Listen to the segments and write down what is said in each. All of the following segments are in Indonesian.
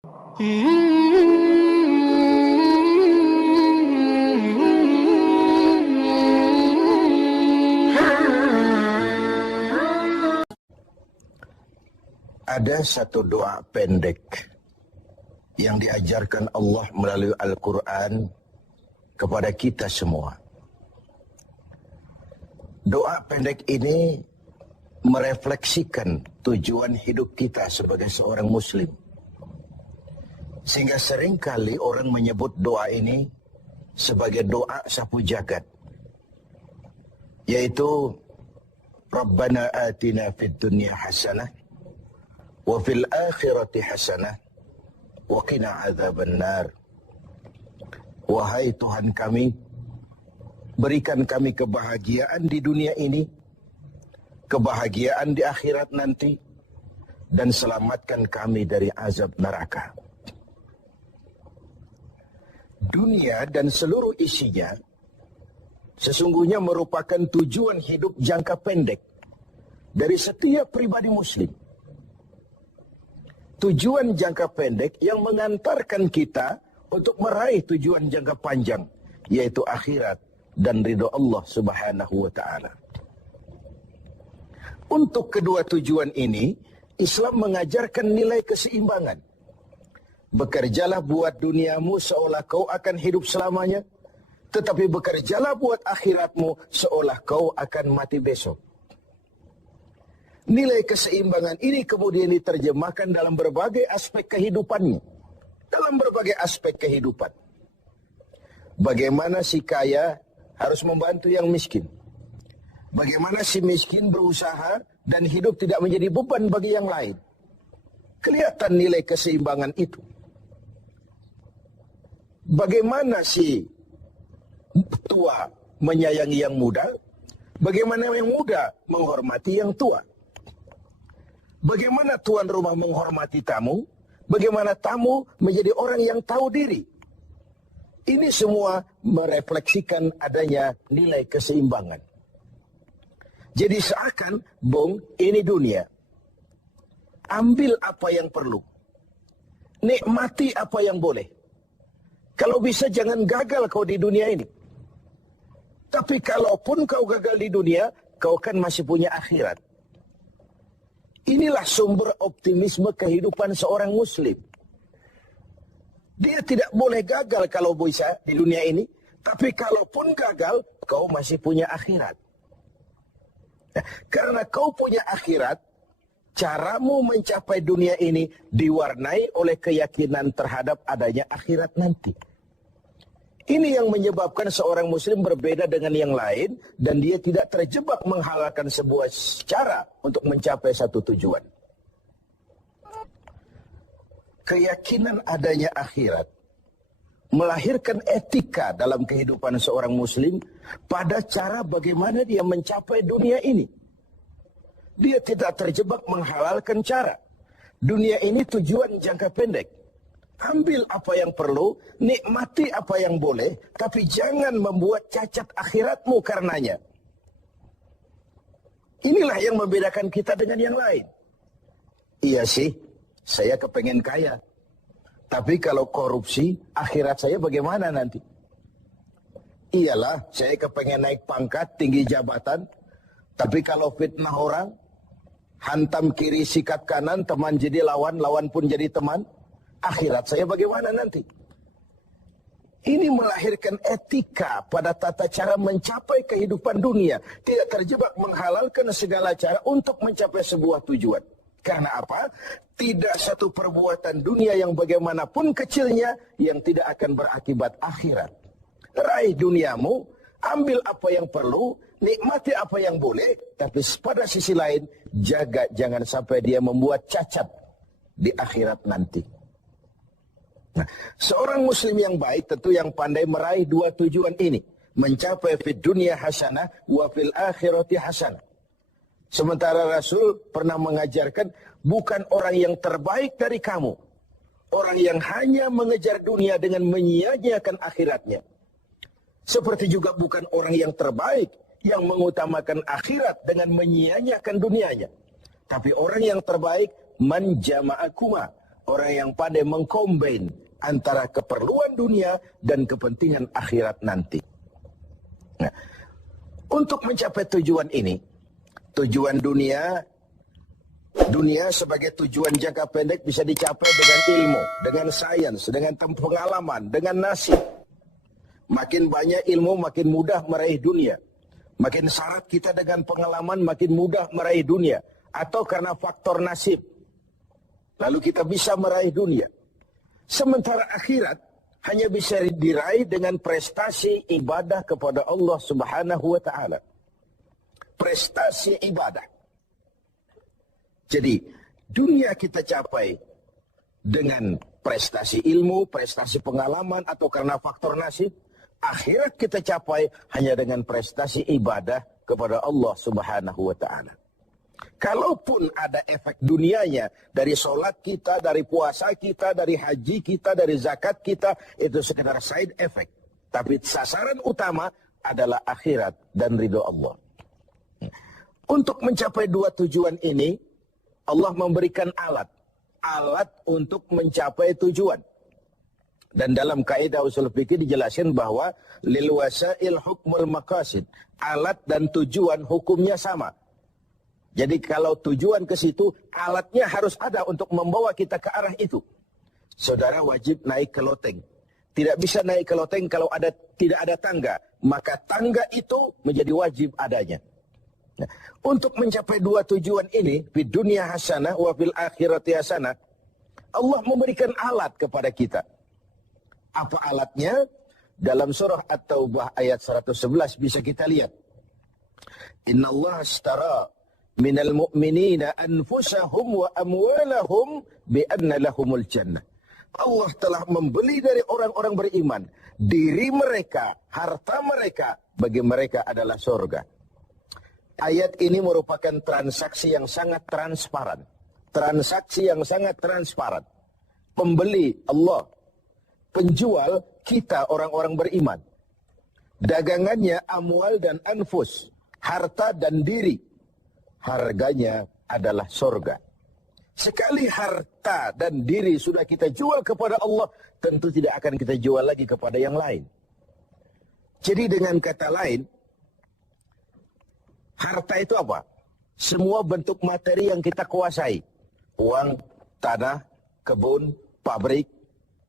Ada satu doa pendek yang diajarkan Allah melalui Al-Quran kepada kita semua. Doa pendek ini merefleksikan tujuan hidup kita sebagai seorang muslim. Sehingga seringkali orang menyebut doa ini sebagai doa sapu jagat. Yaitu, Rabbana atina fid dunya hasanah, wa fil akhirati hasanah, wa qina adzaban nar. Wahai Tuhan kami, berikan kami kebahagiaan di dunia ini, kebahagiaan di akhirat nanti, dan selamatkan kami dari azab neraka. Dunia dan seluruh isinya sesungguhnya merupakan tujuan hidup jangka pendek dari setiap pribadi muslim. Tujuan jangka pendek yang mengantarkan kita untuk meraih tujuan jangka panjang, yaitu akhirat dan ridho Allah Subhanahu wa ta'ala. Untuk kedua tujuan ini, Islam mengajarkan nilai keseimbangan. Bekerjalah buat duniamu seolah kau akan hidup selamanya, tetapi bekerjalah buat akhiratmu seolah kau akan mati besok. Nilai keseimbangan ini kemudian diterjemahkan dalam berbagai aspek kehidupannya. Dalam berbagai aspek kehidupan. Bagaimana si kaya harus membantu yang miskin. Bagaimana si miskin berusaha dan hidup tidak menjadi beban bagi yang lain. Kelihatan nilai keseimbangan itu. Bagaimana si tua menyayangi yang muda. Bagaimana yang muda menghormati yang tua. Bagaimana tuan rumah menghormati tamu. Bagaimana tamu menjadi orang yang tahu diri. Ini semua merefleksikan adanya nilai keseimbangan. Jadi seakan, Bung, ini dunia. Ambil apa yang perlu. Nikmati apa yang boleh. Kalau bisa jangan gagal kau di dunia ini. Tapi kalaupun kau gagal di dunia, kau kan masih punya akhirat. Inilah sumber optimisme kehidupan seorang muslim. Dia tidak boleh gagal kalau bisa di dunia ini. Tapi kalaupun gagal, kau masih punya akhirat. Karena kau punya akhirat, caramu mencapai dunia ini diwarnai oleh keyakinan terhadap adanya akhirat nanti. Ini yang menyebabkan seorang muslim berbeda dengan yang lain dan dia tidak terjebak menghalalkan sebuah cara untuk mencapai satu tujuan. Keyakinan adanya akhirat melahirkan etika dalam kehidupan seorang muslim pada cara bagaimana dia mencapai dunia ini. Dia tidak terjebak menghalalkan cara. Dunia ini tujuan jangka pendek. Ambil apa yang perlu, nikmati apa yang boleh, tapi jangan membuat cacat akhiratmu karenanya. Inilah yang membedakan kita dengan yang lain. Iya sih, saya kepengen kaya. Tapi kalau korupsi, akhirat saya bagaimana nanti? Iyalah, saya kepengen naik pangkat, tinggi jabatan. Tapi kalau fitnah orang, hantam kiri sikat kanan, teman jadi lawan, lawan pun jadi teman. Akhirat saya bagaimana nanti? Ini melahirkan etika pada tata cara mencapai kehidupan dunia. Tidak terjebak menghalalkan segala cara untuk mencapai sebuah tujuan. Karena apa? Tidak satu perbuatan dunia yang bagaimanapun kecilnya yang tidak akan berakibat akhirat. Raih duniamu, ambil apa yang perlu, nikmati apa yang boleh, tapi pada sisi lain, jaga jangan sampai dia membuat cacat di akhirat nanti. Nah, seorang muslim yang baik tentu yang pandai meraih dua tujuan ini. Mencapai fid dunya hasanah wa fil akhirati hasanah. Sementara Rasul pernah mengajarkan bukan orang yang terbaik dari kamu. Orang yang hanya mengejar dunia dengan menyia-nyiakan akhiratnya. Seperti juga bukan orang yang terbaik yang mengutamakan akhirat dengan menyia-nyiakan dunianya. Tapi orang yang terbaik man jama'akuma. orang yang pandai mengkombin antara keperluan dunia dan kepentingan akhirat nanti. Nah, untuk mencapai tujuan ini, tujuan dunia sebagai tujuan jangka pendek bisa dicapai dengan ilmu, dengan sains, dengan pengalaman, dengan nasib. Makin banyak ilmu, makin mudah meraih dunia. Makin syarat kita dengan pengalaman, makin mudah meraih dunia. Atau karena faktor nasib, lalu kita bisa meraih dunia. Sementara akhirat hanya bisa diraih dengan prestasi ibadah kepada Allah Subhanahu wa ta'ala. Prestasi ibadah. Jadi, dunia kita capai dengan prestasi ilmu, prestasi pengalaman, atau karena faktor nasib. Akhirat kita capai hanya dengan prestasi ibadah kepada Allah Subhanahu wa ta'ala. Kalaupun ada efek dunianya, dari sholat kita, dari puasa kita, dari haji kita, dari zakat kita, itu sekedar side effect. Tapi sasaran utama adalah akhirat dan ridho Allah. Untuk mencapai dua tujuan ini, Allah memberikan alat untuk mencapai tujuan. Dan dalam kaidah usul fikih dijelaskan bahwa lil wasail hukmul maqasid. Alat dan tujuan hukumnya sama. Jadi kalau tujuan ke situ, alatnya harus ada untuk membawa kita ke arah itu. Saudara wajib naik ke loteng. Tidak bisa naik ke loteng kalau tidak ada tangga. Maka tangga itu menjadi wajib adanya. Nah, untuk mencapai dua tujuan ini, di dunia hasanah wa fil akhirati hasanah, Allah memberikan alat kepada kita. Apa alatnya? Dalam surah At-Taubah ayat 111 bisa kita lihat. Inna Allah astara minal mu'minina anfusahum wa amwalahum bi'anna lahumul jannah. Allah telah membeli dari orang-orang beriman diri mereka, harta mereka, bagi mereka adalah surga. Ayat ini merupakan transaksi yang sangat transparan. Transaksi yang sangat transparan. Pembeli Allah, penjual kita orang-orang beriman. Dagangannya amwal dan anfus, harta dan diri. Harganya adalah surga. Sekali harta dan diri sudah kita jual kepada Allah, tentu tidak akan kita jual lagi kepada yang lain. Jadi dengan kata lain, harta itu apa? Semua bentuk materi yang kita kuasai. Uang, tanah, kebun, pabrik,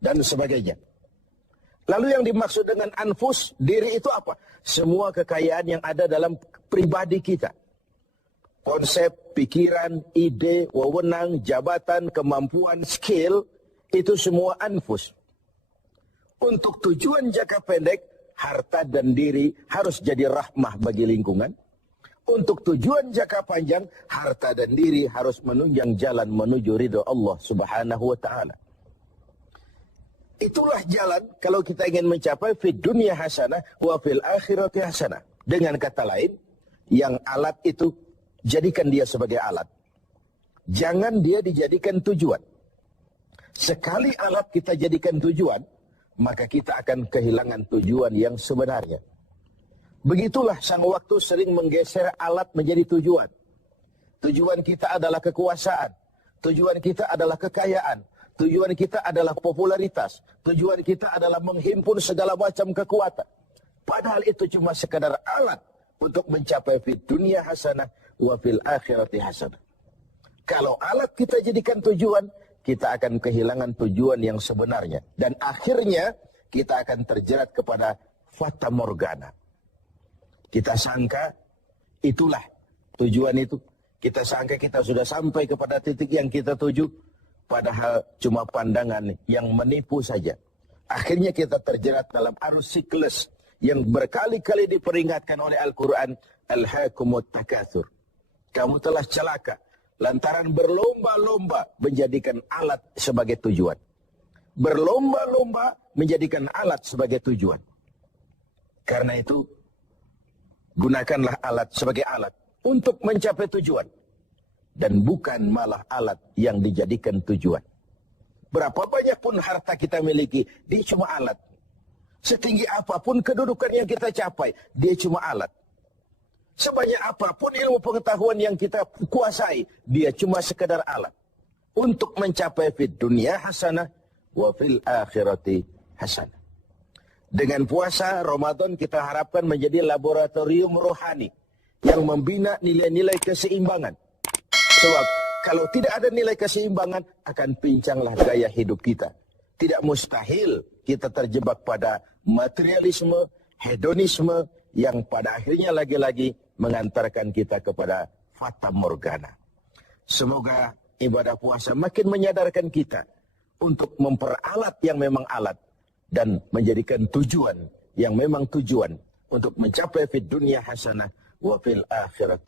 dan sebagainya. Lalu yang dimaksud dengan anfus, diri itu apa? Semua kekayaan yang ada dalam pribadi kita. Konsep, pikiran, ide, wewenang, jabatan, kemampuan, skill, itu semua anfus. Untuk tujuan jangka pendek, harta dan diri harus jadi rahmah bagi lingkungan. Untuk tujuan jangka panjang, harta dan diri harus menunjang jalan menuju ridho Allah Subhanahu wa ta'ala. Itulah jalan kalau kita ingin mencapai fid dunya hasanah wa fil akhirati hasanah. Dengan kata lain, yang alat itu jadikan dia sebagai alat. Jangan dia dijadikan tujuan. Sekali alat kita jadikan tujuan, maka kita akan kehilangan tujuan yang sebenarnya. Begitulah sang waktu sering menggeser alat menjadi tujuan. Tujuan kita adalah kekuasaan. Tujuan kita adalah kekayaan. Tujuan kita adalah popularitas. Tujuan kita adalah menghimpun segala macam kekuatan. Padahal itu cuma sekadar alat untuk mencapai fid dunya hasanah wa fil akhirati hasanah. Kalau alat kita jadikan tujuan, kita akan kehilangan tujuan yang sebenarnya. Dan akhirnya kita akan terjerat kepada fata morgana. Kita sangka itulah tujuan itu. Kita sangka kita sudah sampai kepada titik yang kita tuju. Padahal cuma pandangan yang menipu saja. Akhirnya kita terjerat dalam arus siklus yang berkali-kali diperingatkan oleh Al-Quran. Alhaakumut takatsur. Kamu telah celaka lantaran berlomba-lomba menjadikan alat sebagai tujuan. Berlomba-lomba menjadikan alat sebagai tujuan. Karena itu, gunakanlah alat sebagai alat untuk mencapai tujuan. Dan bukan malah alat yang dijadikan tujuan. Berapa banyak pun harta kita miliki, dia cuma alat. Setinggi apapun kedudukan yang kita capai, dia cuma alat. Sebanyak apapun ilmu pengetahuan yang kita kuasai, dia cuma sekedar alat. untuk mencapai fid dunya hasanah wa fil akhirati hasanah. Dengan puasa Ramadan kita harapkan menjadi laboratorium rohani yang membina nilai-nilai keseimbangan. Sebab kalau tidak ada nilai keseimbangan akan pincanglah gaya hidup kita. Tidak mustahil kita terjebak pada materialisme, hedonisme yang pada akhirnya lagi-lagi mengantarkan kita kepada fata morgana. Semoga ibadah puasa makin menyadarkan kita untuk memperalat yang memang alat dan menjadikan tujuan yang memang tujuan untuk mencapai fid dunya hasanah wa fil akhirat